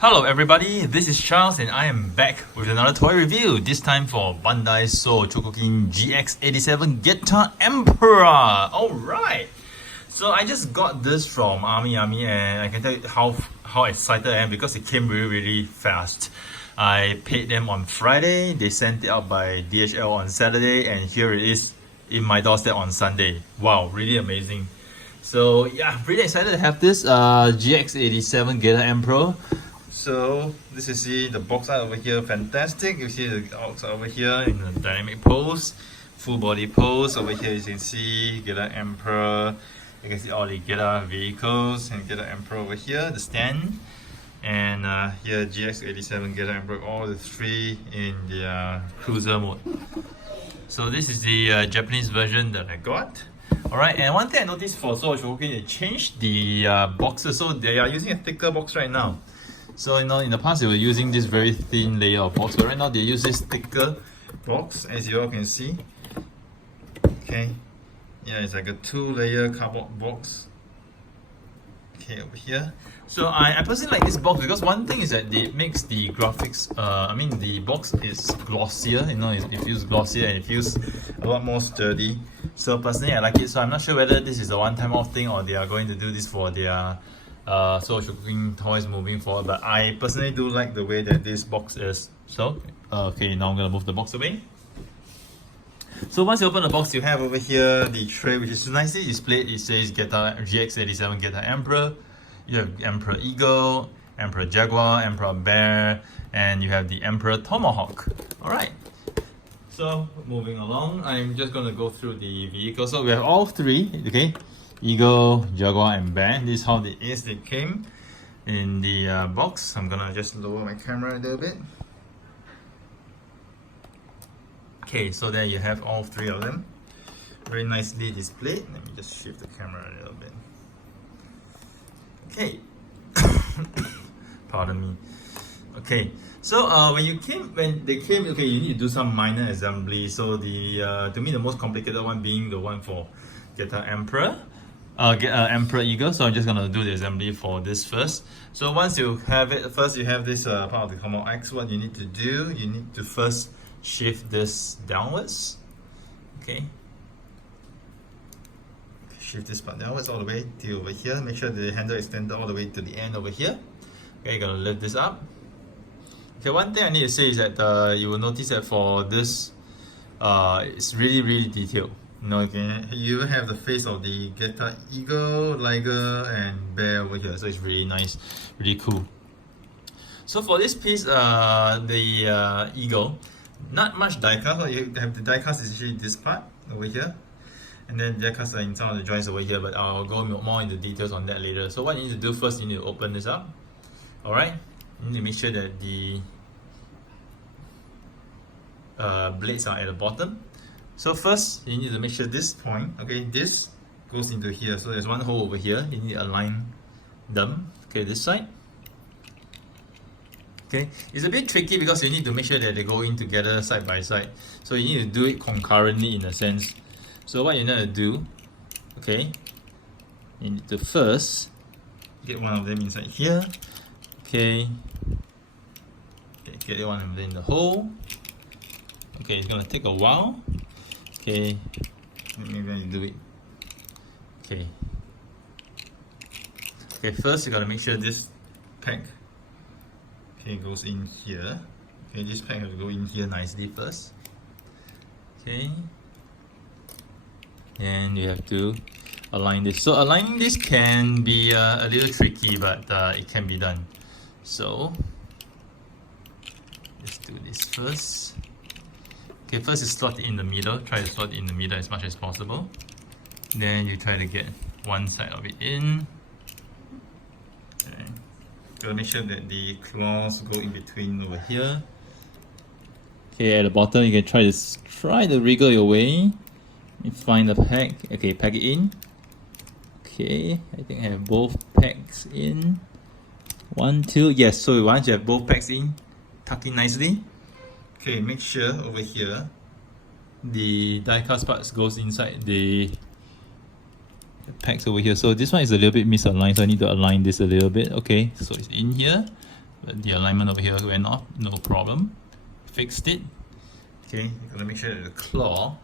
Hello everybody, this is Charles and I am back with another toy review, this time for Bandai Chogokin GX-87 Guitar Emperor. Alright, so I just got this from Army and I can tell you how excited I am because it came really fast. I paid them on Friday, they sent it out by DHL on Saturday, and here it is in my doorstep on Sunday. Wow, really amazing. So yeah, really excited to have this GX-87 Guitar Emperor. So this is the box art over here, fantastic. You see the outside over here in the dynamic pose, full body pose. Over here you can see Guitar Emperor. You can see all the guitar vehicles and Guitar Emperor over here, the stand. And here GX-87 Guitar Emperor, all the three in the cruiser mode. So this is the Japanese version that I got. Alright, and one thing I noticed for Chogokin, they changed the boxes, so they are using a thicker box right now. So in the past they were using this very thin layer of box, but right now they use this thicker box, as you all can see. Okay, yeah, it's like a 2-layer cardboard box. Okay, over here. So I personally like this box because one thing is that it makes the graphics, the box is glossier, it feels glossier and it feels a lot more sturdy. So personally I like it, so I'm not sure whether this is a one-time off thing or they are going to do this for their Chogokin toys moving forward, but I personally do like the way that this box is. So okay, now I'm gonna move the box away. So once you open the box, you have over here the tray, which is nicely displayed. It says GX-87 Guitar Emperor. You have Emperor Eagle, Emperor Jaguar, Emperor Bear, and you have the Emperor Tomahawk. Alright, so moving along, I'm just gonna go through the vehicle. So we have all three, okay? Eagle, Jaguar, and Bear. This is how they came in the box. I'm gonna just lower my camera a little bit. Okay, so there you have all three of them, very nicely displayed. Let me just shift the camera a little bit. Okay, pardon me. Okay, so when they came, okay, you need to do some minor assembly. So the to me the most complicated one being the one for Guitar Emperor. Emperor Eagle. So I'm just gonna do the assembly for this first. So once you have it, first you have this part of the Commodore X. What you need to do, you need to first shift this downwards. Okay, shift this part downwards all the way to over here. Make sure the handle extended all the way to the end over here. Okay, you're gonna lift this up. Okay, one thing I need to say is that you will notice that for this, it's really detailed. You have the face of the Guitar Eagle, Liger, and Bear over here, so it's really nice, really cool. So for this piece, the Eagle, not much die cast. What you have the die cast is actually this part over here, and then die cast are in some of the joints over here, but I'll go more into details on that later. So what you need to do first, you need to open this up. Alright, you need to make sure that the blades are at the bottom. So first, you need to make sure this point, okay, this goes into here. So there's one hole over here. You need to align them. Okay, this side. Okay, it's a bit tricky because you need to make sure that they go in together side by side. So you need to do it concurrently in a sense. So what you need to do, okay, you need to first get one of them inside here. Okay, get one of them in the hole. Okay, it's gonna take a while. Okay, maybe I do it. Okay. Okay, first you gotta make sure this peg, okay, goes in here. Okay, this peg has to go in here nicely first. Okay. And you have to align this. So aligning this can be a little tricky, but it can be done. So let's do this first. Okay, first you slot it in the middle. Try to slot it in the middle as much as possible. Then you try to get one side of it in. Okay. Gotta make sure that the claws go in between over here. Okay, at the bottom you can try to wriggle your way. You find the peg. Okay, peg it in. Okay, I think I have both pegs in. 1, 2. Yes, so once you have both pegs in, tuck in nicely. Okay, make sure over here the die cast parts goes inside the pegs over here. So this one is a little bit misaligned, so I need to align this a little bit. Okay, so it's in here. the alignment over here went off, no problem. Fixed it. Okay, you gotta make sure that the claw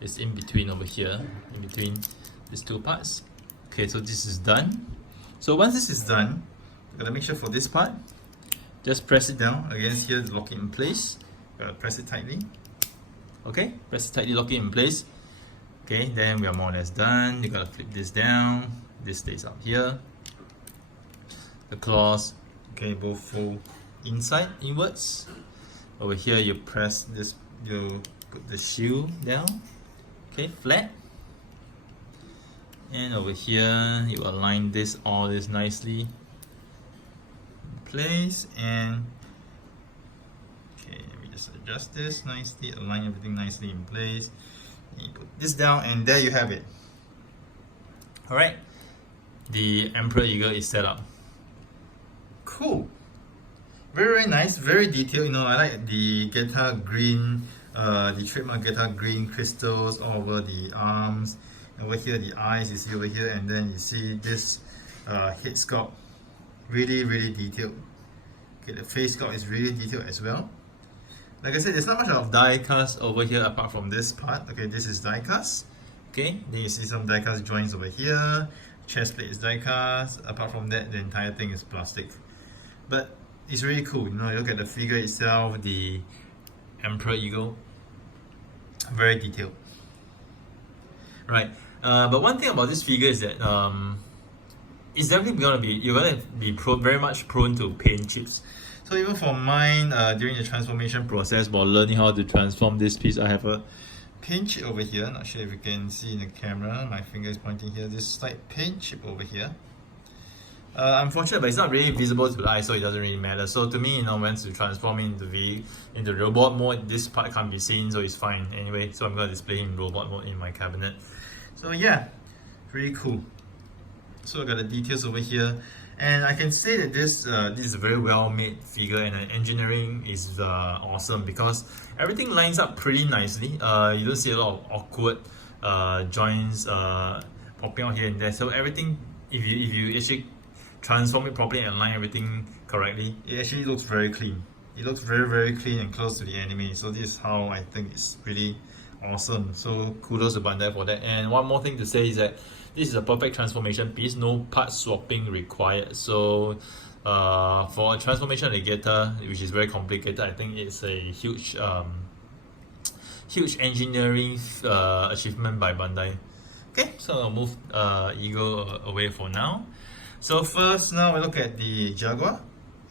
is in between over here, in between these two parts. Okay, so this is done. So once this is done, you gotta make sure for this part, just press it down against here to lock it in place. Gotta press it tightly. Okay, press it tightly, lock it in place. Okay, then we are more or less done. You gotta flip this down. This stays up here. The claws, okay, both fold inside, inwards. Over here, you press this, you put the shield down, okay, flat. And over here, you align all this nicely in place. And okay, let me just adjust this nicely, align everything nicely in place. And you put this down, and there you have it. All right, the Emperor Eagle is set up. Cool. Very nice, very detailed. You know, I like the guitar green, the trademark guitar green crystals all over the arms. Over here, the eyes you see over here, and then you see this head sculpt, really detailed. Okay, the face sculpt is really detailed as well. Like I said, there's not much of die cast over here apart from this part. Okay, this is die cast. Okay, then you see some die cast joints over here. Chest plate is die cast. Apart from that, the entire thing is plastic. But it's really cool, you know, you look at the figure itself, the Emperor Eagle, very detailed. Right, but one thing about this figure is that it's definitely you're gonna be very much prone to paint chips. So even for mine, during the transformation process, while learning how to transform this piece, I have a paint chip over here. Not sure if you can see in the camera, my finger is pointing here, this slight paint chip over here. Unfortunately, but it's not really visible to the eye, so it doesn't really matter. So to me, you know, once you transform into robot mode, this part can't be seen, so it's fine anyway. So I'm gonna display in robot mode in my cabinet. So yeah, really cool. So I got the details over here, and I can say that this is a very well made figure, and the engineering is awesome because everything lines up pretty nicely. You don't see a lot of awkward joints popping out here and there. So everything, if you actually transform it properly and align everything correctly, it actually looks very clean. It looks very clean and close to the anime. So this is how I think it's really awesome. So kudos to Bandai for that. And one more thing to say is that this is a perfect transformation piece, no part swapping required. So for a transformation alligator, which is very complicated, I think it's a huge engineering achievement by Bandai. Okay, so I'll move Eagle away for now. So first, now we look at the Jaguar.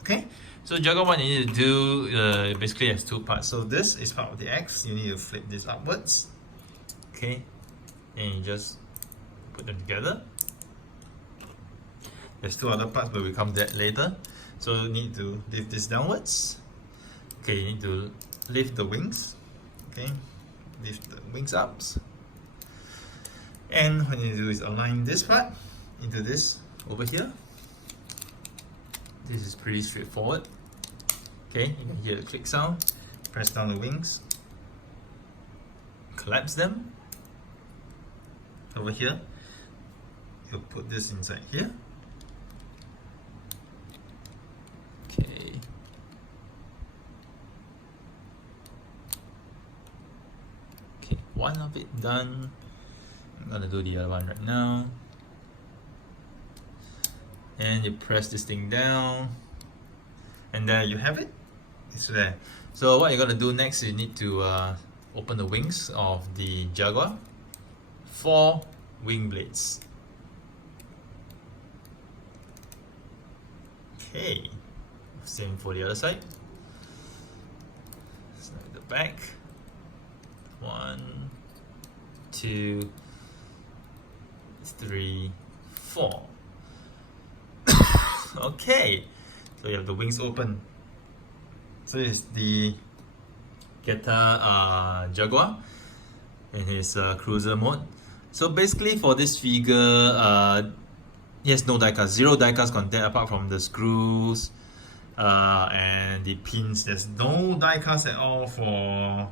Okay, so Jaguar, what you need to do basically has two parts. So this is part of the X. You need to flip this upwards. Okay, and you just put them together. There's two other parts, but we'll come to that later. So you need to lift this downwards. Okay, you need to lift the wings. Okay, lift the wings up. And what you need to do is align this part into this over here. This is pretty straightforward. Okay, you can hear the click sound. Press down the wings, collapse them. Over here, you'll put this inside here. Okay. Okay, one of it done. I'm gonna do the other one right now. And you press this thing down, and there you have it. It's there. So what you're gonna do next, you need to open the wings of the Jaguar. 4 wing blades. Okay, same for the other side. Snap the back. 1, 2, 3, 4. Okay, so you have the wings open. So this is the Jaguar in his cruiser mode. So basically for this figure, he has no diecast, 0 diecast content apart from the screws and the pins. There's no diecast at all for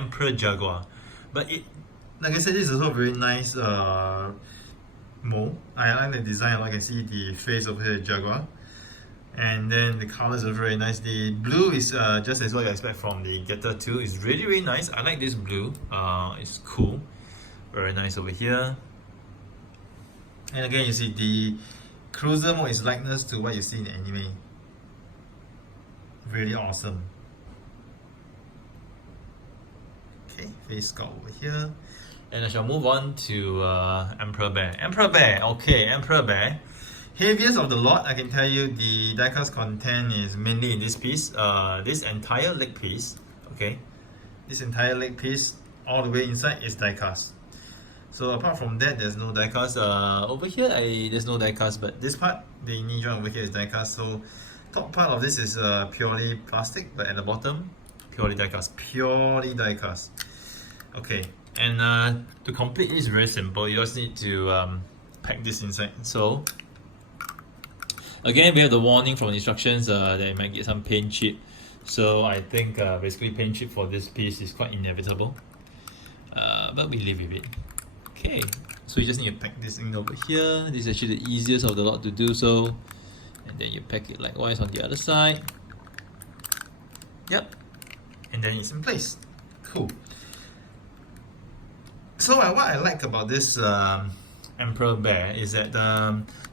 Emperor Jaguar. But it, like I said, this is also a very nice mold. I like the design. I can see the face over here, Jaguar. And then the colors are very nice. The blue is just as what you expect from the Getter 2. It's really, really nice. I like this blue. It's cool. Very nice over here. And again, you see the cruiser mode is likeness to what you see in the anime. Really awesome. Okay, face sculpt over here. And I shall move on to Emperor Bear. Emperor Bear, okay, Emperor Bear. Heaviest of the lot, I can tell you the diecast content is mainly in this piece. This entire leg piece, okay? This entire leg piece, all the way inside is diecast. So apart from that, there's no diecast. Over here, there's no diecast, but this part, the knee joint over here is diecast. So top part of this is purely plastic, but at the bottom, purely diecast. Purely diecast. Okay, and to complete this is very simple. You just need to pack this inside. So again, we have the warning from the instructions that you might get some paint chip. So I think basically paint chip for this piece is quite inevitable. But we live with it. Okay, so you just need to pack this thing over here. This is actually the easiest of the lot to do so. And then you pack it likewise on the other side. Yep. And then it's in place. Cool. So what I like about this Emperor Bear is that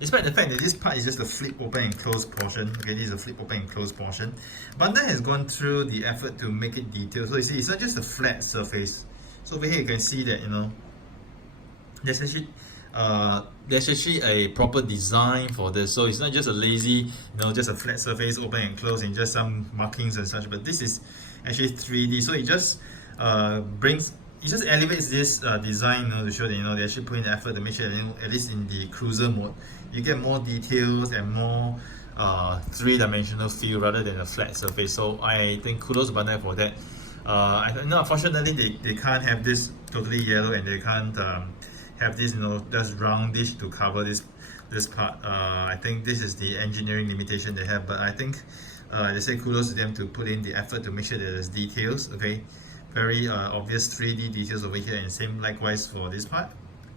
despite the fact that this part is just a flip open and close portion, okay, this is a flip open and close portion, Bandai has gone through the effort to make it detailed. So you see, it's not just a flat surface. So over here you can see that, you know, there's actually a proper design for this. So it's not just a lazy, you know, just a flat surface open and close and just some markings and such, but this is actually 3D. So it just it just elevates this design, you know, to show that, you know, they actually put in the effort to make sure that, you know, at least in the cruiser mode, you get more details and more three-dimensional feel rather than a flat surface. So I think kudos to Bandai for that. Unfortunately, they can't have this totally yellow, and they can't have this, you know, just roundish to cover this part. I think this is the engineering limitation they have, but I think they say kudos to them to put in the effort to make sure that there's details. Okay, very obvious 3D details over here, and same likewise for this part.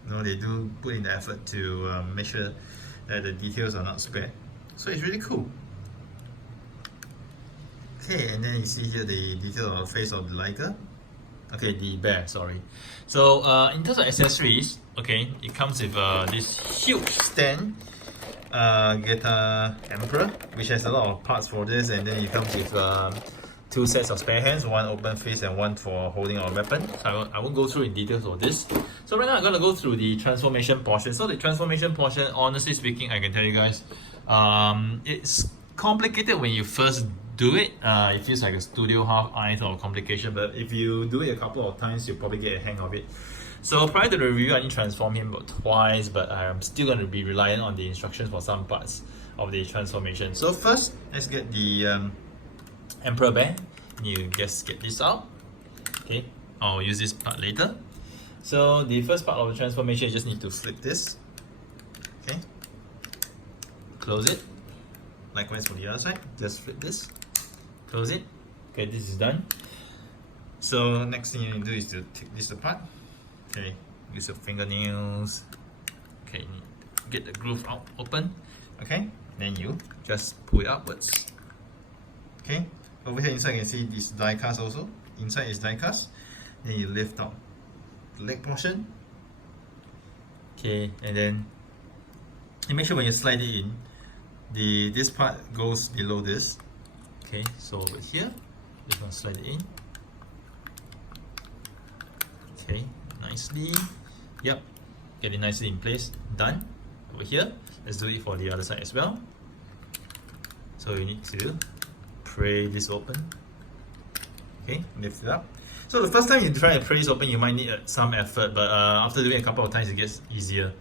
You know, they do put in the effort to make sure that the details are not spared. So it's really cool. Okay, and then you see here the detail of the face of the Liger. Okay, the bear, sorry. So in terms of accessories, okay, it comes with this huge stand, Getter Emperor, which has a lot of parts for this, and then it comes with two sets of spare hands, one open fist and one for holding our weapon. So I won't go through in details of this. So right now I'm going to go through the transformation portion. So the transformation portion, honestly speaking, I can tell you guys, it's complicated when you first do it. It feels like a studio half-eyes or complication, but if you do it a couple of times, you'll probably get a hang of it. So prior to the review, I need to transform him about twice, but I'm still going to be reliant on the instructions for some parts of the transformation. So first, let's get the Emperor Bear. You just get this out. Okay, I'll use this part later. So the first part of the transformation, you just need to flip this. Okay, close it. Likewise for the other side, just flip this, close it. Okay, this is done. So next thing you need to do is to take this apart. Okay, use your fingernails. Okay, get the groove out open. Okay, then you just pull it upwards. Okay, over here inside you can see this die cast also. Inside is die cast. Then you lift up the leg portion. Okay, and then you make sure when you slide it in, this part goes below this. Okay, so over here, just gonna slide it in. Okay, nicely. Yep, get it nicely in place. Done. Over here, let's do it for the other side as well. So you need to pray this open. Okay, lift it up. So the first time you try to pray this open, you might need some effort, but after doing it a couple of times, it gets easier.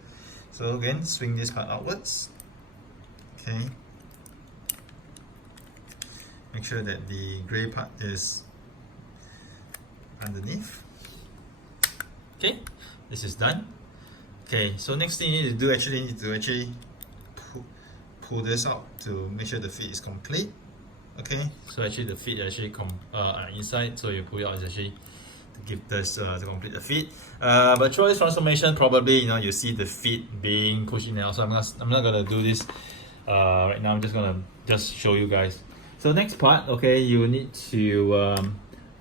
So again, swing this part outwards. Okay, make sure that the grey part is underneath. Okay, this is done. Okay, so next thing you need to do, need to pull this out to make sure the fit is complete. Okay, so actually the fit are inside, so you pull it out, it's actually to give this to complete the feet. But through this transformation, probably you see the feet being pushed in and out. So I'm not gonna do this right now. I'm just gonna show you guys. So next part, okay, you need to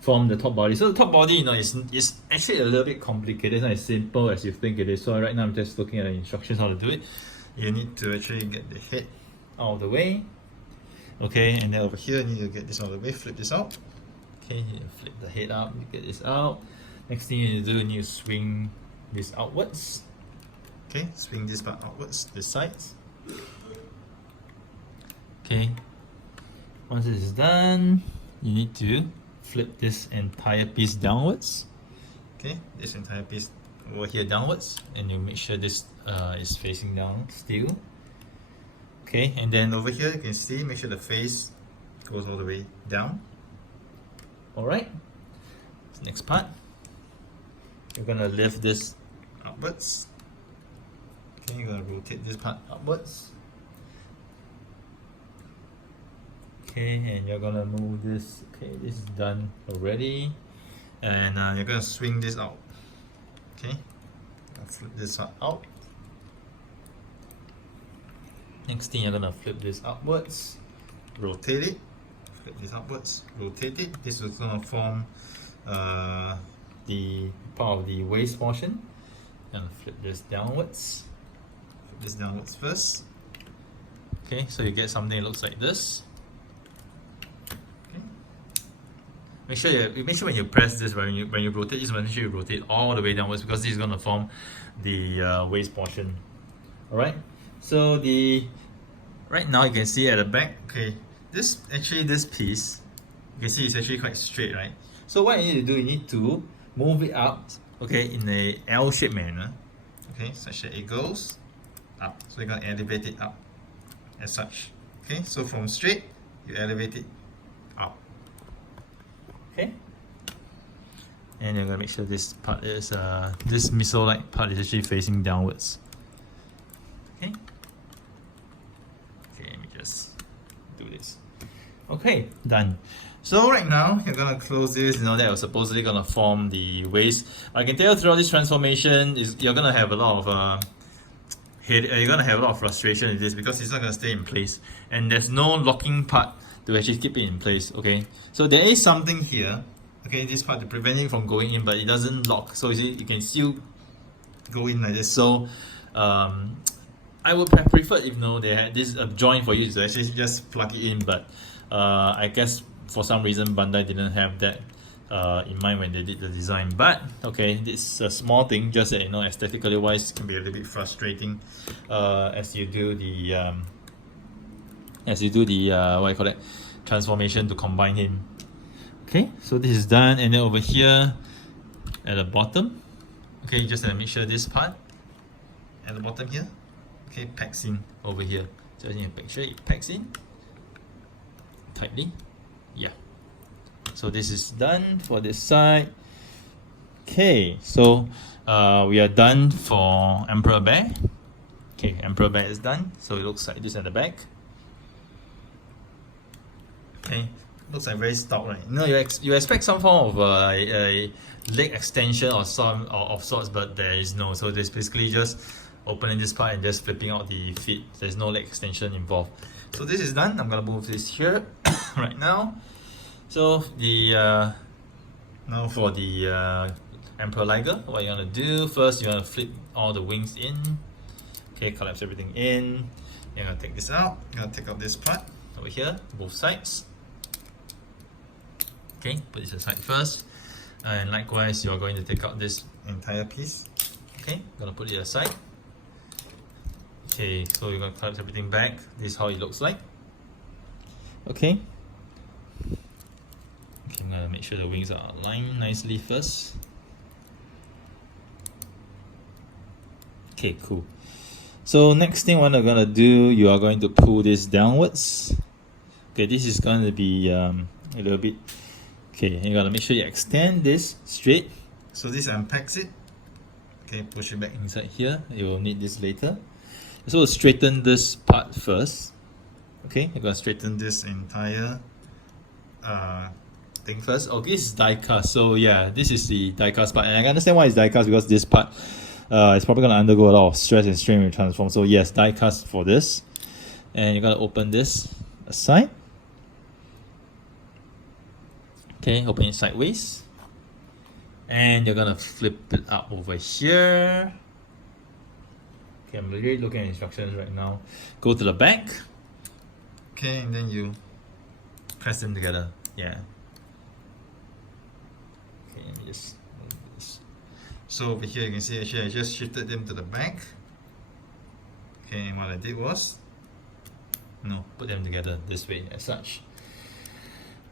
form the top body. So the top body, is actually a little bit complicated. It's not as simple as you think it is. So right now I'm just looking at the instructions how to do it. You need to actually get the head out of the way. Okay, and then over here you need to get this out of the way, flip this out. Okay, you flip the head up, you get this out. Next thing you need to do, you need to swing this outwards. Okay, swing this part outwards, this side. Okay, once this is done, you need to flip this entire piece downwards. Okay, this entire piece over here downwards, and you make sure this is facing down still. Okay, and then over here you can see, make sure the face goes all the way down. Alright, next part, you're gonna lift this upwards. Okay, you're gonna rotate this part upwards. Okay, and you're gonna move this. Okay, this is done already, and you're gonna swing this out. Okay, flip this out. Next thing, you're gonna flip this upwards, rotate it, flip this upwards, rotate it. This is gonna form the part of the waist portion. And flip this downwards. Flip this downwards first. Okay, so you get something that looks like this. Make sure when you press this, when you rotate this, make sure you rotate all the way downwards, because this is going to form the waist portion. Alright, so right now you can see at the back, okay, this piece, you can see it's actually quite straight, right? So what you need to do, you need to move it up, okay, in a L-shaped manner, okay, such that it goes up. So you're going to elevate it up as such. Okay, so from straight, you elevate it up. Okay, and you're gonna make sure this part is this missile-like part is actually facing downwards. Okay, let me just do this. Okay, done. So right now you're gonna close this. That was supposedly gonna form the waist. I can tell throughout this transformation you're gonna have a lot of you're gonna have a lot of frustration with this, because it's not gonna stay in place, and there's no locking part to actually keep it in place. Okay, so there is something here, okay, this part to prevent it from going in, but it doesn't lock, so you see, you can still go in like this. So I would have preferred if they had this joint for you to actually just plug it in, but I guess for some reason Bandai didn't have that in mind when they did the design. But okay, this is a small thing, just that aesthetically wise, it can be a little bit frustrating as you do the what you call it, transformation to combine him. Okay, so this is done, and then over here at the bottom, okay, just make sure this part at the bottom here, okay, packs in over here. So you need to make sure it packs in tightly. Yeah. So this is done for this side. Okay, so we are done for Emperor Bear. Okay, Emperor Bear is done. So it looks like this at the back. Okay, looks like very stout, right? You expect some form of a leg extension or of sorts, but there is no. So there's basically just opening this part and just flipping out the feet. There's no leg extension involved. So this is done. I'm gonna move this here right now. So the now for the Emperor Liger, what you're gonna do first, you're gonna flip all the wings in. Okay, collapse everything in. You're gonna take this out. You're gonna take out this part over here, both sides. Okay, put this aside first, and likewise you're going to take out this entire piece. Okay, gonna put it aside. Okay, so you're gonna collapse everything back. This is how it looks like. Okay. Okay, I'm gonna make sure the wings are aligned nicely first. Okay, cool. So next thing what I'm gonna do, you are going to pull this downwards. Okay, this is going to be a little bit. Okay, you gotta make sure you extend this straight. So this unpacks it. Okay, push it back inside here. You will need this later. So we'll straighten this part first. Okay, you're gonna straighten this entire thing first. Oh, this is die cast. So yeah, this is the die cast part, and I understand why it's die cast because this part is probably gonna undergo a lot of stress and strain when it transform. So yes, die cast for this, and you gotta open this aside. Okay, open it sideways, and you're gonna flip it up over here. Okay, I'm really looking at instructions right now. Go to the back. Okay, and then you press them together. Yeah. Okay, let me just move this. So over here you can see actually I just shifted them to the back. Okay, and what I did was put them together this way as such.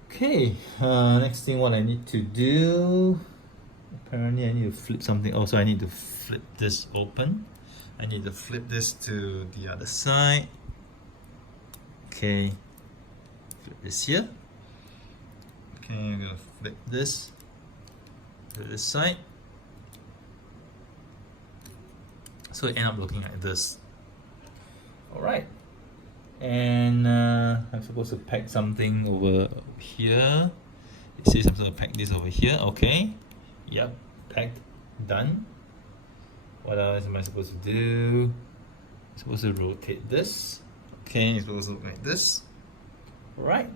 Okay, next thing what I need to do, apparently I need to flip something. Also, I need to flip this open. I need to flip this to the other side. Okay, flip this here. Okay, I'm gonna flip this to this side. So it ends up looking like this. Alright. And I'm supposed to pack something over here. It says I'm supposed to pack this over here. Okay. Yep. Packed. Done. What else am I supposed to do? I'm supposed to rotate this. Okay, it's supposed to look like this. Alright.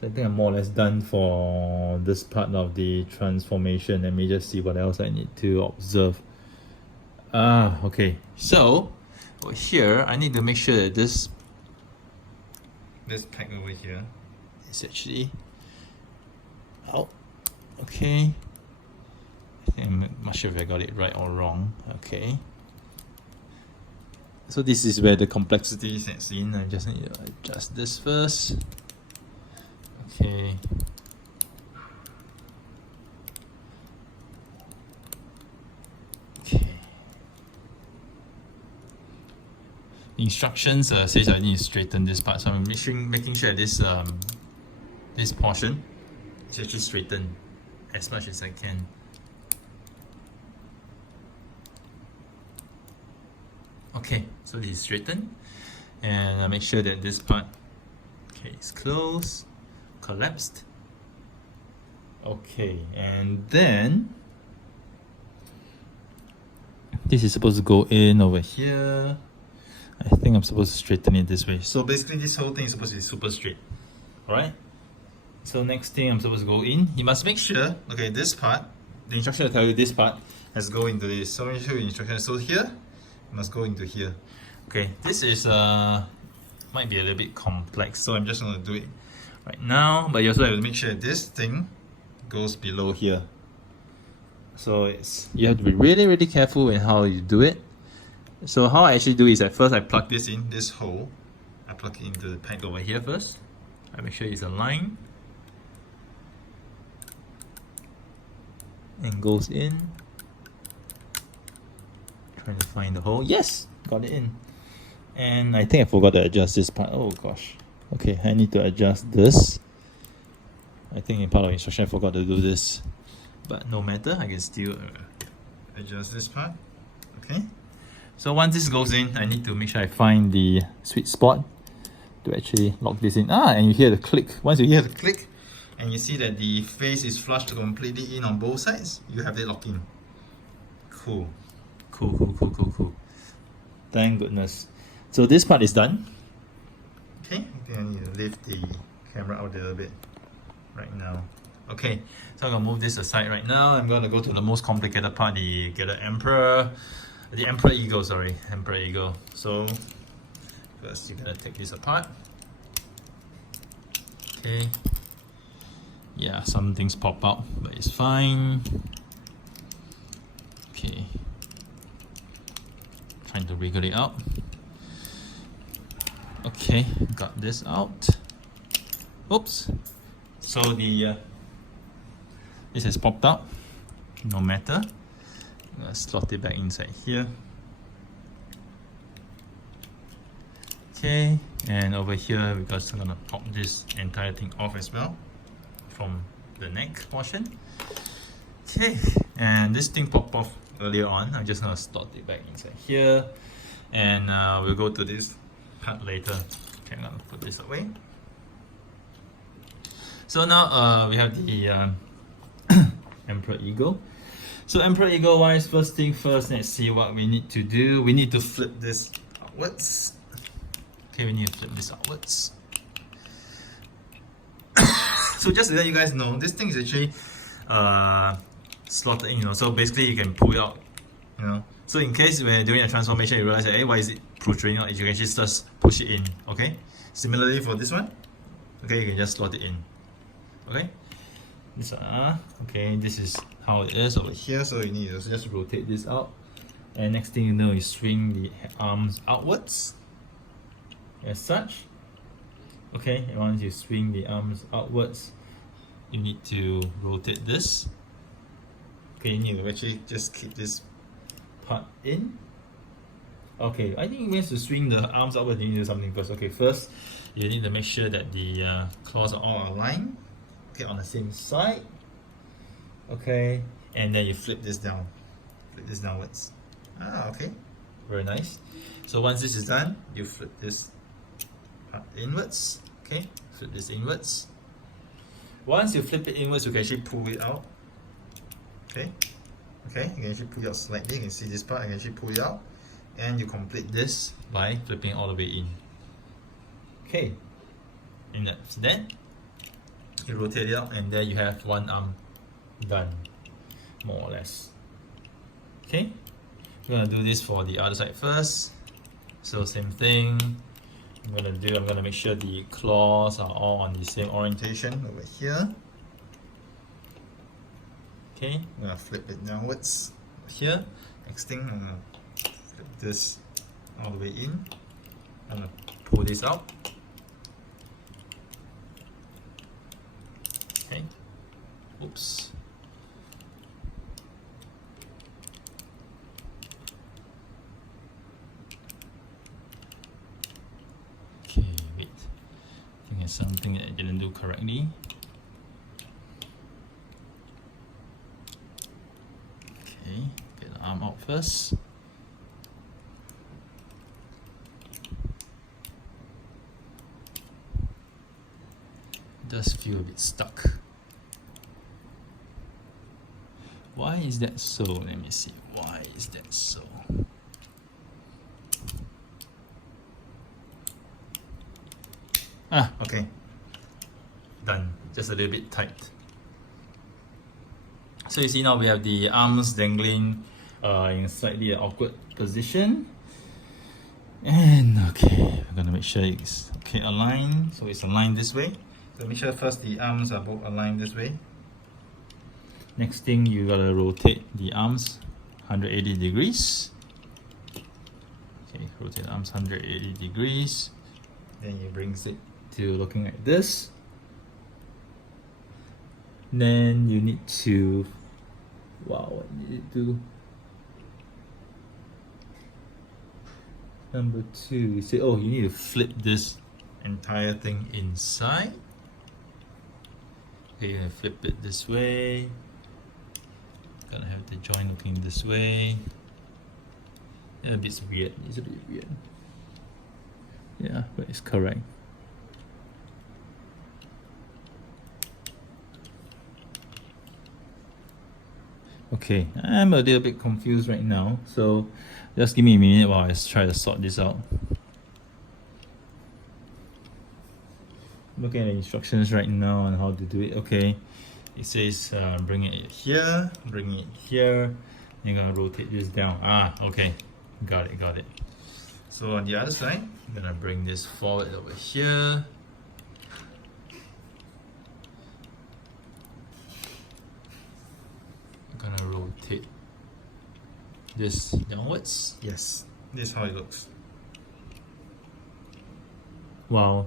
So I think I'm more or less done for this part of the transformation. Let me just see what else I need to observe. Okay. So over here, I need to make sure that this pack over here is actually out. Okay. I think I'm not sure if I got it right or wrong. Okay. So this is where the complexity sets in. I just need to adjust this first. Okay. Okay. Instructions says I need to straighten this part, so I'm making sure this this portion is actually straightened as much as I can. Okay, so this is straightened, and I make sure that this part is closed, collapsed. Okay, and then this is supposed to go in over here. I think I'm supposed to straighten it this way. So basically this whole thing is supposed to be super straight. Alright? So next thing I'm supposed to go in. You must make sure, okay, this part, the instruction will tell you this part has to go into this. So make sure the instruction, so here, it must go into here. Okay, this is might be a little bit complex, so I'm just going to do it right now. But you also have to make sure this thing goes below here. So you have to be really careful in how you do it. So how I actually do is at first I plug this in, this hole. I plug it into the pack over here first. I make sure it's aligned. And goes in. Trying to find the hole. Yes! Got it in. And I think I forgot to adjust this part. Oh gosh. Okay, I need to adjust this. I think in part of instruction I forgot to do this. But no matter, I can still adjust this part. Okay. So once this goes in, I need to make sure I find the sweet spot to actually lock this in. And you hear the click. Once you hear the click, and you see that the face is flushed completely in on both sides, you have it locked in. Cool. Cool. Thank goodness. So this part is done. Okay, I think I need to lift the camera out a little bit right now. Okay, so I'm gonna move this aside right now. I'm gonna go to the most complicated part, the Emperor Ego, sorry, Emperor Ego. So first you're gonna take this apart. Okay. Yeah, some things pop out, but it's fine. Okay. Trying to wriggle it out. Okay, got this out. Oops. So the this has popped out. No matter. I'm gonna slot it back inside here. Okay, and over here we're just gonna pop this entire thing off as well from the neck portion. Okay, and this thing popped off earlier on. I'm just gonna slot it back inside here, and we'll go to this part later. Okay, I'm gonna put this away. So now we have the Emperor Eagle. So Emperor Eagle wise, first thing first, let's see what we need to do. We need to flip this outwards. Okay, we need to flip this outwards. So just to let you guys know, this thing is actually slotted in, you know. So basically you can pull it out, you know. So in case when you're doing a transformation, you realize that, hey, why is it protruding out? You can actually just push it in, okay? Similarly for this one, okay, you can just slot it in, okay? Okay, this is how it is over here. So you need to just rotate this out, and next thing you know, you swing the arms outwards, as such. Okay, and once you swing the arms outwards, you need to rotate this. Okay, you need to actually just keep this part in. Okay, I think you need to swing the arms outwards. You need to do something first. Okay, first you need to make sure that the claws are all aligned. Okay, on the same side. Okay, and then you flip this down. Flip this downwards. Okay, very nice. So once this is done, you flip this part inwards. Okay, flip this inwards. Once you flip it inwards, you can actually pull it out. Okay, you can actually pull it out slightly. You can see this part, you can actually pull it out, and you complete this by flipping all the way in. Okay, and that's then you rotate it out, and there you have one arm done, more or less. Okay, we're gonna do this for the other side first. So same thing. I'm gonna make sure the claws are all on the same orientation over here. Okay, I'm gonna flip it downwards here. Next thing, I'm gonna flip this all the way in. I'm gonna pull this out. Okay, oops. Okay, wait. I think it's something that I didn't do correctly. Okay, get the arm out first. It does feel a bit stuck. Why is that so? Let me see. Why is that so? Okay. Done. Just a little bit tight. So you see now we have the arms dangling in slightly awkward position. And okay, we're gonna make sure it's okay aligned. So it's aligned this way. So make sure first the arms are both aligned this way. Next thing, you gotta rotate the arms 180 degrees. Okay, rotate the arms 180 degrees. Then you bring it to looking like this. Then you need to, wow, what did it do? Number 2, you say, oh, you need to flip this entire thing inside. Okay, you're gonna flip it this way. Gonna have the joint looking this way. Yeah, a bit weird. It's a bit weird. Yeah, but it's correct. Okay, I'm a little bit confused right now, so just give me a minute while I try to sort this out. Looking at the instructions right now on how to do it. Okay, it says bring it here, bring it here. You're gonna rotate this down. Okay, got it. So on the other side, I'm gonna bring this forward over here. Gonna rotate this downwards. Yes, this is how it looks. Wow.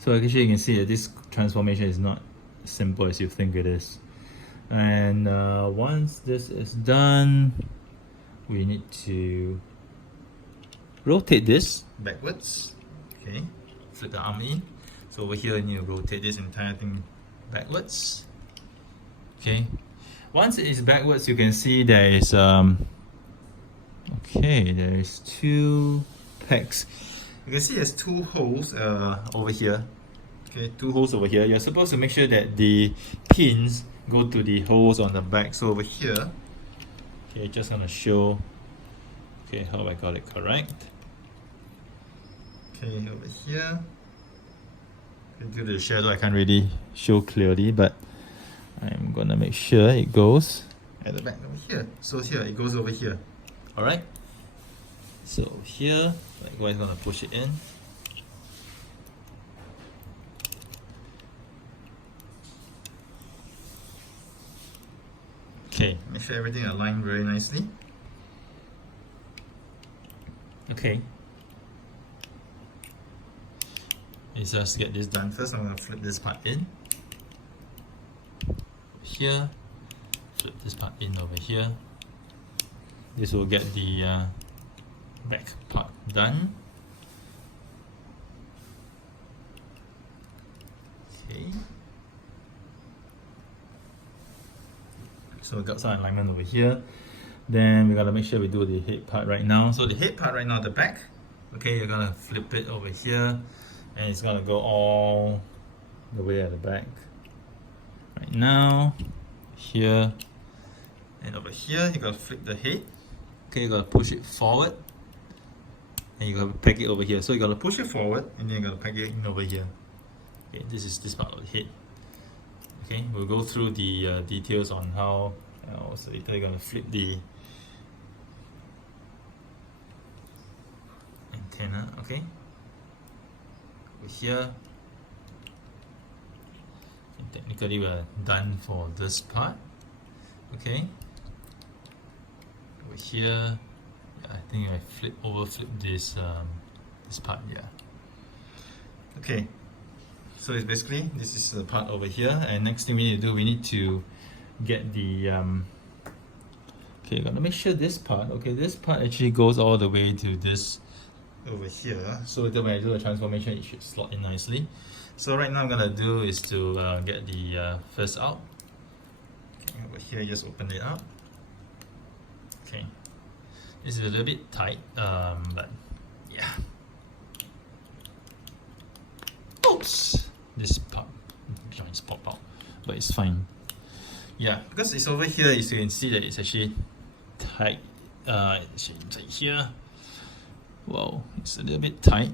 So actually you can see that this transformation is not as simple as you think it is. And once this is done, we need to rotate this backwards. Okay, flip the arm in. So over here you need to rotate this entire thing backwards. Okay. Once it is backwards, you can see there is okay, there is 2 pegs. You can see there's 2 holes over here. Okay, 2 holes over here. You're supposed to make sure that the pins go to the holes on the back. So over here, okay, just gonna show, okay, how I got it correct. Okay, over here. Due to the shadow, I can't really show clearly, but I'm gonna make sure it goes at the back over here. So here, it goes over here. Alright? So here, likewise, gonna push it in. Okay, make sure everything aligned very nicely. Okay. Let's just get this done first. I'm going to flip this part in. Here. Flip this part in over here. This will get the back part done. Okay. So we got some alignment over here. Then we gotta make sure we do the head part right now. So the head part right now, the back. Okay, you're gonna flip it over here. And it's gonna go all the way at the back. Right now, here, and over here, you gotta flip the head. Okay, you gotta push it forward. And you gotta peg it over here. So you gotta push it forward, and then you gotta peg it in over here. Okay, this is this part of the head. Okay, we'll go through the details on how, so later you're gonna flip the antenna, okay? Over here. And technically we're done for this part. Okay. Over here, yeah, I think I flip this this part, yeah. Okay. So it's basically, this is the part over here, and next thing we need to do, we need to get the okay, gotta make sure this part, okay, this part actually goes all the way to this over here, so that when I do a transformation it should slot in nicely. So right now I'm gonna do is to get the first out. Okay, over here, just open it up. Okay, this is a little bit tight, but yeah. Oops, this part joints pop out, but it's fine. Yeah, because it's over here, you can see that it's actually tight. It's inside here. Wow, it's a little bit tight.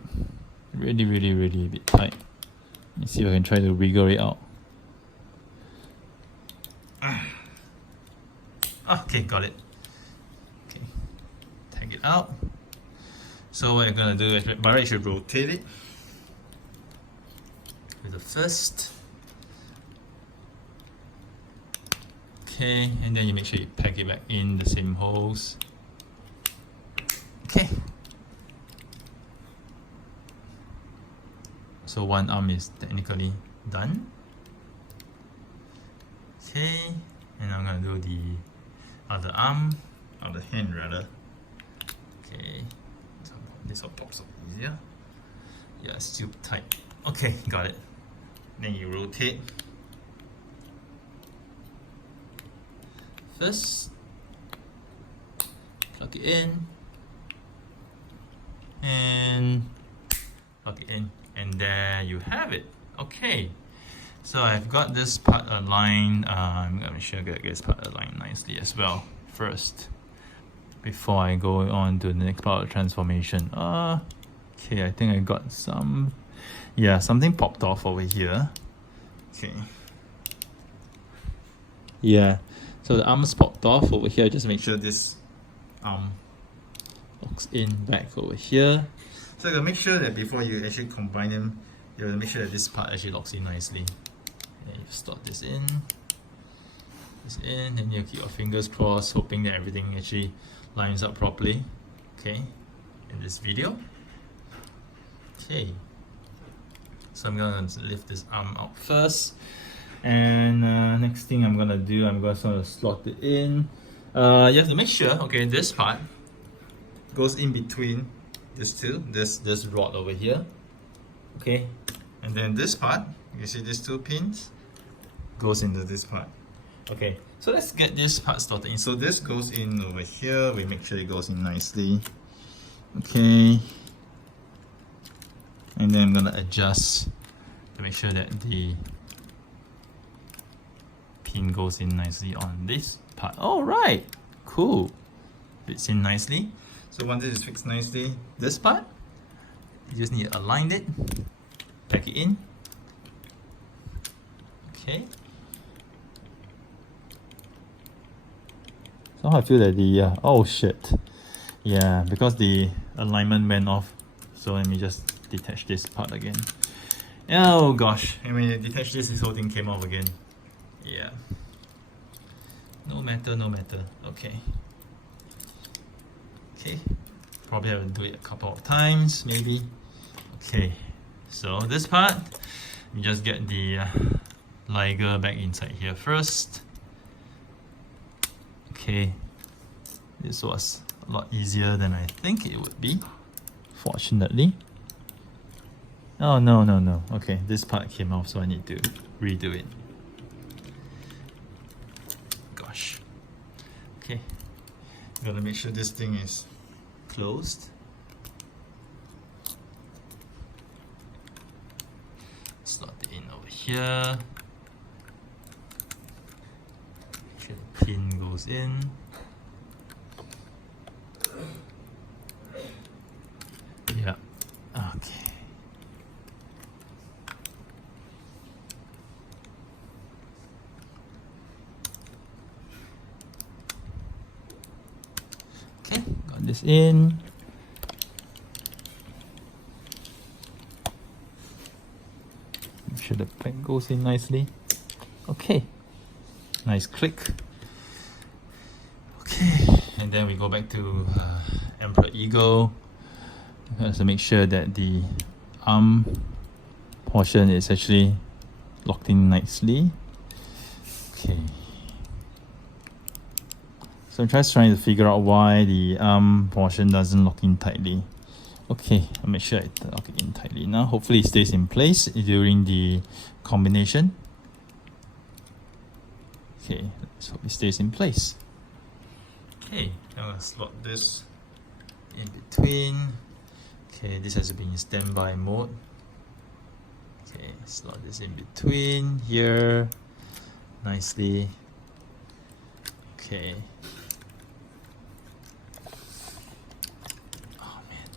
Really a bit tight. Let's see if I can try to wriggle it out. Okay, got it. Okay, take it out. So what you're gonna do is, by right, you should rotate it with the first. Okay, and then you make sure you pack it back in the same holes. Okay. So one arm is technically done. Okay, and I'm gonna do the other arm, or the hand rather. Okay, so this will pops up easier. Yeah, it's still tight. Okay, got it. Then you rotate. First, plug it in, and plug it in. And there you have it. Okay, so I've got this part aligned. I'm gonna make sure I get this part aligned nicely as well first, before I go on to the next part of the transformation. Okay, I think I got some, yeah, something popped off over here. Okay, yeah, so the arms popped off over here. Just make sure this arm locks in back over here. So you gotta make sure that before you actually combine them, you gotta make sure that this part actually locks in nicely. And you slot this in, and you keep your fingers crossed, hoping that everything actually lines up properly. Okay, in this video. Okay, so I'm gonna lift this arm out first, and next thing I'm gonna do, I'm gonna sort of slot it in. You have to make sure, okay, this part goes in between this two, this rod over here, okay, and then this part, you see these two pins goes into this part. Okay, so let's get this part started in. So this goes in over here. We make sure it goes in nicely. Okay, and then I'm gonna adjust to make sure that the pin goes in nicely on this part. All right, cool. Fits in nicely. So once this is fixed nicely, this part, you just need to align it, pack it in. Okay. So I feel that the oh shit, yeah, because the alignment went off. So let me just detach this part again. Oh gosh, I mean, detach this whole thing came off again. Yeah. No matter, no matter. Okay. Okay. Probably have to do it a couple of times, maybe. Okay. So this part, you just get the liger back inside here first. Okay. This was a lot easier than I think it would be, fortunately. Oh no, no, no. Okay, this part came off, so I need to redo it. Gosh. Okay. Gotta make sure this thing is closed. Slot it in over here. Make sure the pin goes in. Yeah. Okay. Okay, got this in. Make sure the pen goes in nicely. Okay, nice click. Okay, and then we go back to Emperor Ego. To make sure that the arm portion is actually locked in nicely. Okay. So I'm just trying to figure out why the arm portion doesn't lock in tightly. Okay, I'll make sure I lock it in tightly now. Hopefully it stays in place during the combination. Okay, let's hope it stays in place. Okay, I'm gonna slot this in between. Okay, this has to be in standby mode. Okay, slot this in between here nicely. Okay. Oh man.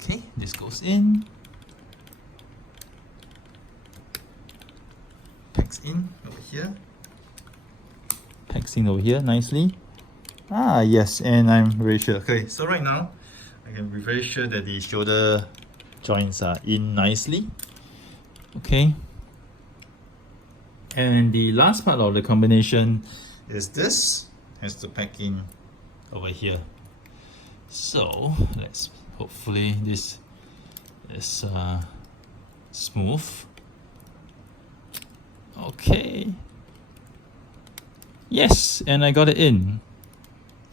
Okay, this goes in. Packs in over here. Packs in over here nicely. Ah, yes, and I'm very sure. Okay, so right now, I can be very sure that the shoulder joints are in nicely. Okay. And the last part of the combination is this. Has to pack in over here. So, let's hopefully this is smooth. Okay. Yes, and I got it in.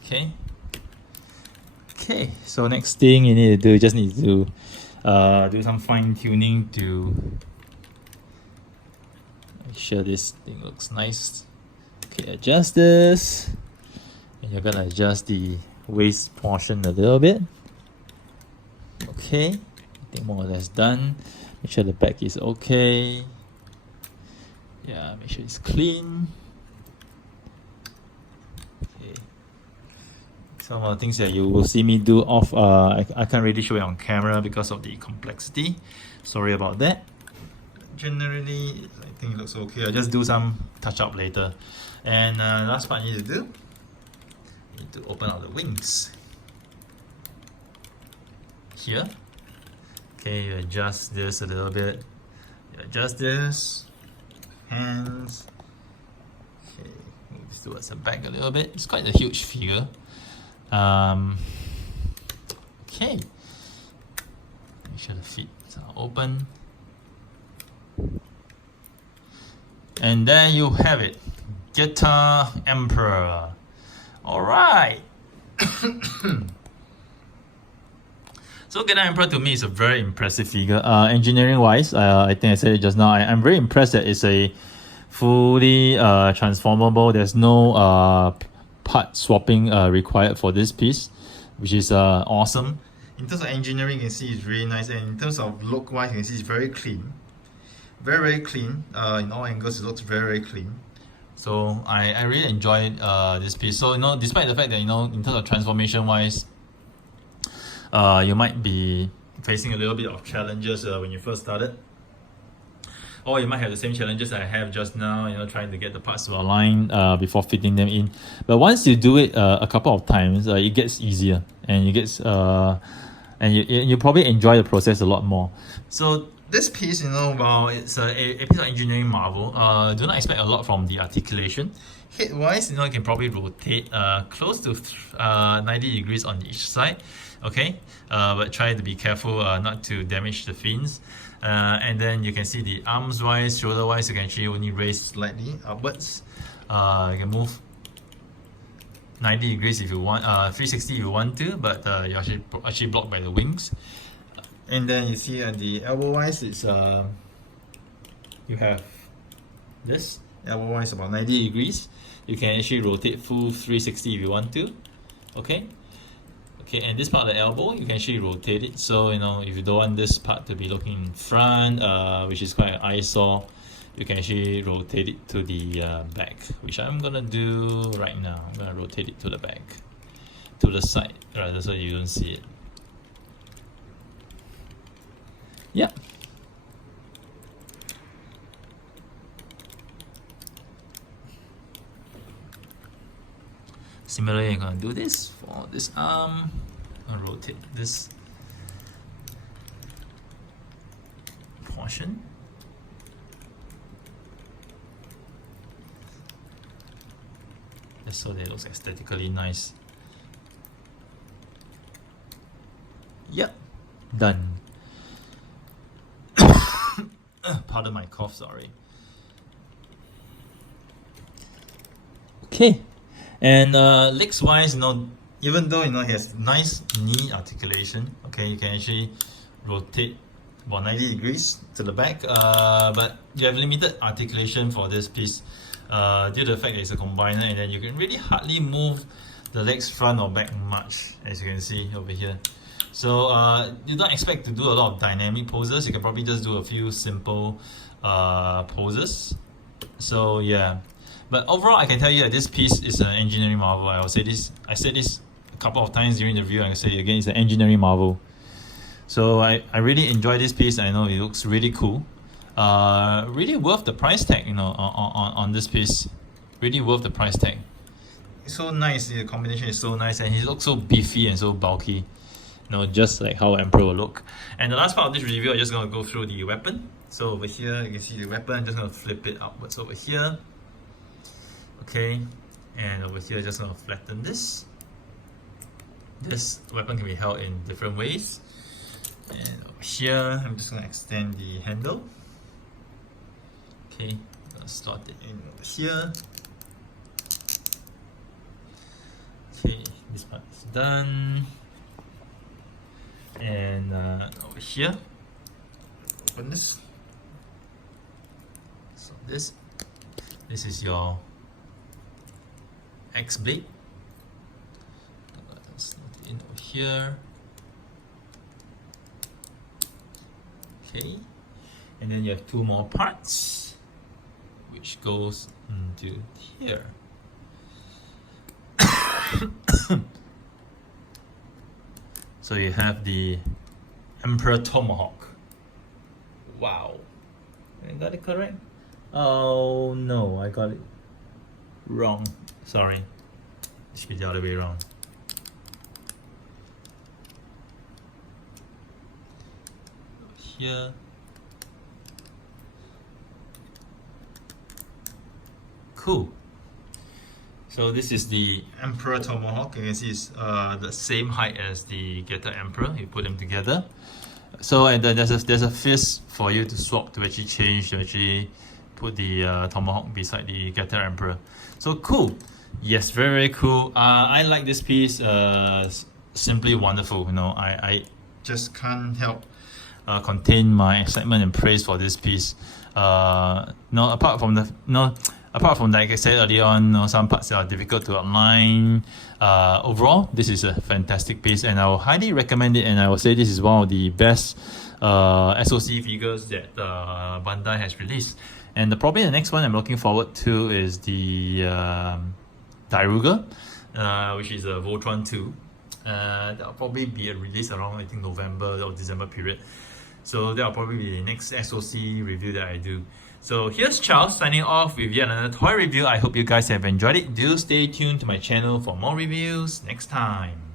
Okay. Okay, so next thing you need to do, you just need to do some fine tuning to make sure this thing looks nice. Okay, adjust this. And you're gonna adjust the waist portion a little bit. Okay, I think more or less done. Make sure the back is okay. Yeah, make sure it's clean. Some of the things that you will see me do off, I can't really show it on camera because of the complexity. Sorry about that. Generally, I think it looks okay. I'll just do some touch up later. And last part you need to do, you need to open up the wings. Here. Okay, you adjust this a little bit. You adjust this. Hands. Okay, move this towards the back a little bit. It's quite a huge figure. Okay, make sure the feet are open, and there you have it, Guitar Emperor. All right. So Guitar Emperor to me is a very impressive figure. Engineering wise, I think I said it just now. I'm very impressed that it's a fully transformable. There's no part swapping required for this piece, which is awesome. in terms of engineering, you can see it's really nice, and in terms of look wise, you can see it's very clean, very clean. In all angles, it looks very clean. So I really enjoyed this piece. So despite the fact that in terms of transformation wise, you might be facing a little bit of challenges when you first started, or you might have the same challenges I have just now, trying to get the parts to align before fitting them in. But once you do it a couple of times, it gets easier, and and you probably enjoy the process a lot more. So this piece, while it's a piece of engineering marvel, do not expect a lot from the articulation. Head-wise, you can probably rotate close to 90 degrees on each side, okay? But try to be careful not to damage the fins. And then you can see the arms-wise, shoulder-wise, you can actually only raise slightly upwards. You can move 90 degrees if you want, 360 if you want to, but you're actually blocked by the wings. And then you see at the elbow-wise, it's you have this elbow-wise about 90 degrees. You can actually rotate full 360 if you want to, okay? Okay, and this part of the elbow, you can actually rotate it. So, if you don't want this part to be looking in front, which is quite an eyesore, you can actually rotate it to the back, which I'm gonna do right now. I'm gonna rotate it to the back, to the side, rather, so you don't see it. Yeah. Similarly, I'm gonna do this for this arm. I'm gonna rotate this portion. Just so that it looks aesthetically nice. Yep, done. Pardon my cough, sorry. Okay. And legs wise, even though it has nice knee articulation, okay, you can actually rotate about 90 degrees to the back, but you have limited articulation for this piece due to the fact that it's a combiner, and then you can really hardly move the legs front or back much, as you can see over here. So you don't expect to do a lot of dynamic poses. You can probably just do a few simple poses. So yeah. But overall, I can tell you that this piece is an engineering marvel. I said this a couple of times during the review. I can say it again, it's an engineering marvel. So I really enjoy this piece. I know it looks really cool. Really worth the price tag, on this piece. Really worth the price tag. It's so nice. The combination is so nice, and he looks so beefy and so bulky. Just like how Emperor will look. And the last part of this review, I'm just gonna go through the weapon. So over here, you can see the weapon. I'm just gonna flip it upwards over here. Okay, and over here, just gonna flatten this. This weapon can be held in different ways. And over here, I'm just gonna extend the handle. Okay, I'm gonna slot it in over here. Okay, this part is done. And over here, open this. So this is your X blade. Slot it in over here. Okay, and then you have two more parts, which goes into here. So you have the Emperor Tomahawk. Wow, I got it correct? Oh no, I got it wrong. Sorry, it should be the other way around. Here. Cool. So this is the Emperor Tomahawk. You can see it's the same height as the Getter Emperor. You put them together. So and then there's a fist for you to swap, to actually change, to actually put the Tomahawk beside the Getter Emperor. So cool. Yes, very cool. I like this piece. Simply wonderful. I just can't help contain my excitement and praise for this piece. Apart from the apart from like I said earlier on, some parts are difficult to outline. Overall, this is a fantastic piece, and I will highly recommend it. And I will say this is one of the best SOC figures that Bandai has released. And probably the next one I'm looking forward to is the Dairugger, which is a Voltron 2. That'll probably be a release around, I think, November or December period. So that'll probably be the next SOC review that I do. So here's Charles signing off with yet another toy review. I hope you guys have enjoyed it. Do stay tuned to my channel for more reviews next time.